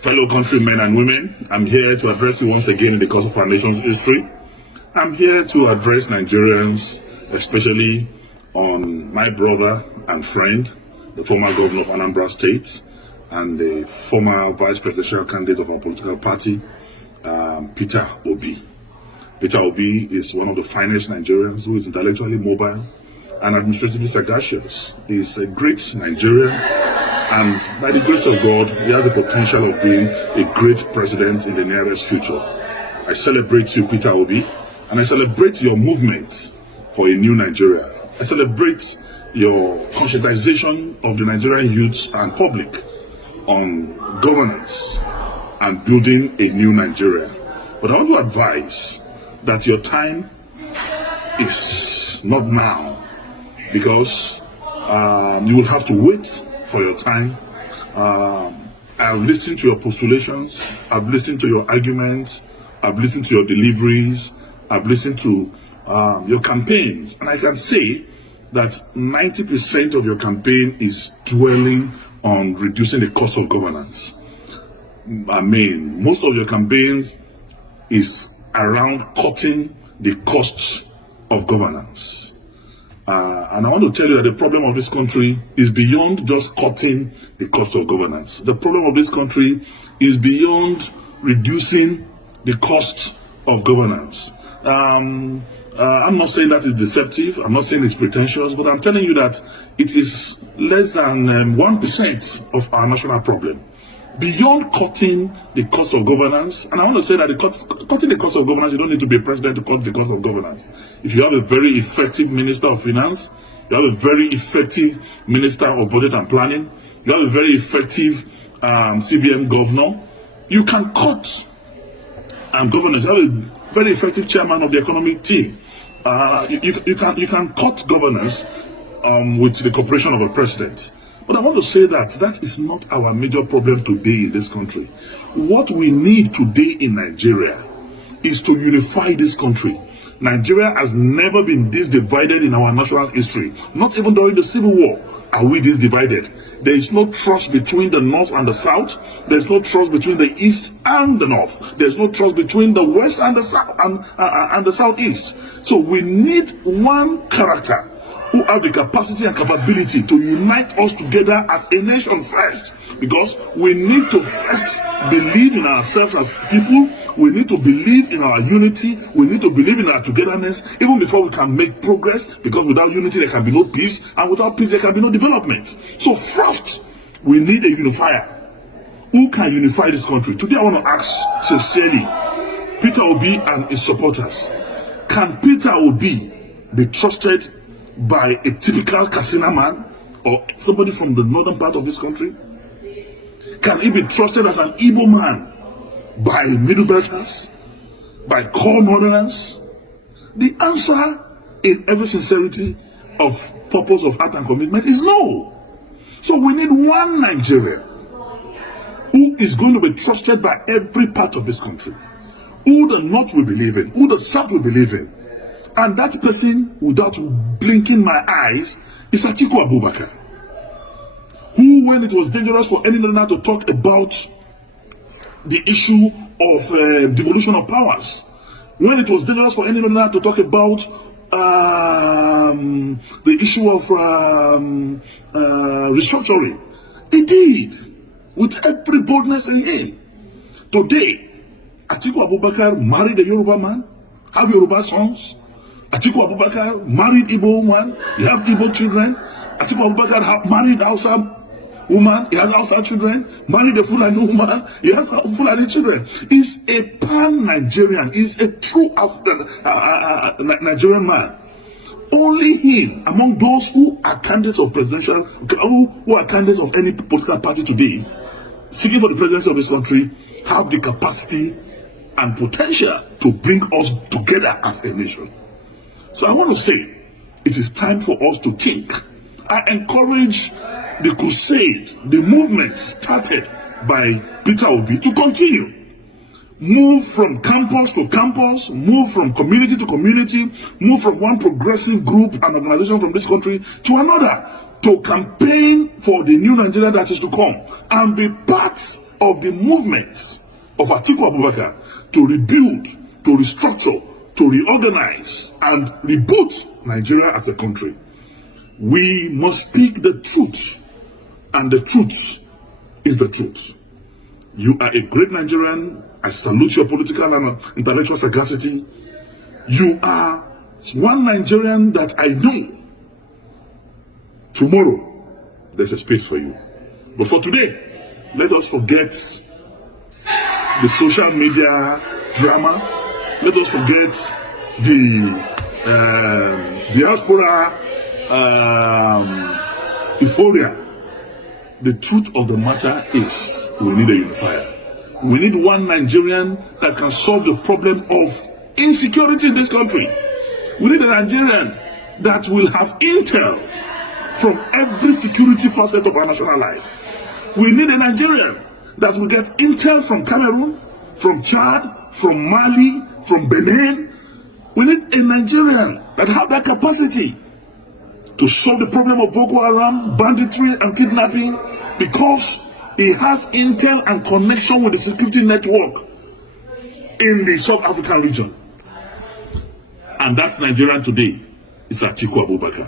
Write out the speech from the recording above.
Fellow countrymen and women, I'm here to address you once again in the course of our nation's history. I'm here to address Nigerians, especially on my brother and friend, the former governor of Anambra State, and the former vice presidential candidate of our political party, Peter Obi. Peter Obi is one of the finest Nigerians who is intellectually mobile and administratively sagacious. He's a great Nigerian, and by the grace of God, he has the potential of being a great president in the nearest future. I celebrate you, Peter Obi, and I celebrate your movement for a new Nigeria. I celebrate your conscientization of the Nigerian youth and public on governance and building a new Nigeria. But I want to advise that your time is not now, because you will have to wait for your time. I've listened to your postulations, I've listened to your arguments, I've listened to your deliveries, I've listened to your campaigns, and I can say that 90% of your campaign is dwelling on reducing the cost of governance. I mean, most of your campaigns is around cutting the costs of governance. And I want to tell you that the problem of this country is beyond just cutting the cost of governance. The problem of this country is beyond reducing the cost of governance. I'm not saying that it's deceptive, I'm not saying it's pretentious, but I'm telling you that it is less than 1% of our national problem. Beyond cutting the cost of governance, and I want to say that cutting the cost of governance, you don't need to be a president to cut the cost of governance. If you have a very effective Minister of Finance, you have a very effective Minister of Budget and Planning, you have a very effective CBN governor, you can cut governance. You have a very effective chairman of the economic team. You can cut governance with the cooperation of a president. But I want to say that that is not our major problem today in this country. What we need today in Nigeria is to unify this country. Nigeria has never been this divided in our national history. Not even during the Civil War are we this divided. There is no trust between the North and the South. There is no trust between the East and the North. There is no trust between the West and the South and the Southeast. So we need one character who have the capacity and capability to unite us together as a nation first, because we need to first believe in ourselves as people. We need to believe in our unity. We need to believe in our togetherness even before we can make progress, because without unity there can be no peace, and without peace there can be no development. So first, we need a unifier. Who can unify this country? Today I want to ask sincerely Peter Obi and his supporters, can Peter Obi be trusted by a typical Katsina man or somebody from the northern part of this country? Can he be trusted as an Igbo man by Middle Belters, by core northerners? The answer, in every sincerity of purpose of heart and commitment, is no. So we need one Nigerian who is going to be trusted by every part of this country, who the North will believe in, who the South will believe in. And that person, without blinking my eyes, is Atiku Abubakar, who, when it was dangerous for any northerner to talk about the issue of devolution of powers, when it was dangerous for any northerner to talk about the issue of restructuring, he did, with every boldness in him. Today, Atiku Abubakar married a Yoruba man, have Yoruba sons. Atiku Abubakar married Igbo woman, he have Igbo children. Atiku Abubakar married Hausa woman, he has Hausa children. Married a Fulani woman, he has Fulani children. He's a pan-Nigerian, he's a true African Nigerian man. Only him, among those who are candidates of presidential, who are candidates of any political party today, seeking for the presidency of this country, have the capacity and potential to bring us together as a nation. So I want to say, it is time for us to think. I encourage the crusade, the movement started by Peter Obi to continue. Move from campus to campus, move from community to community, move from one progressive group and organization from this country to another, to campaign for the new Nigeria that is to come, and be part of the movement of Atiku Abubakar to rebuild, to restructure, to reorganize, and reboot Nigeria as a country. We must speak the truth, and the truth is the truth. You are a great Nigerian. I salute your political and intellectual sagacity. You are one Nigerian that I know. Tomorrow, there's a space for you. But for today, let us forget the social media drama. Let us forget the diaspora euphoria. The truth of the matter is we need a unifier. We need one Nigerian that can solve the problem of insecurity in this country. We need a Nigerian that will have intel from every security facet of our national life. We need a Nigerian that will get intel from Cameroon, from Chad, from Mali, from Benin. We need a Nigerian that have that capacity to solve the problem of Boko Haram, banditry, and kidnapping, because he has intel and connection with the security network in the South African region. And that's Nigerian today. It's Atiku Abubakar.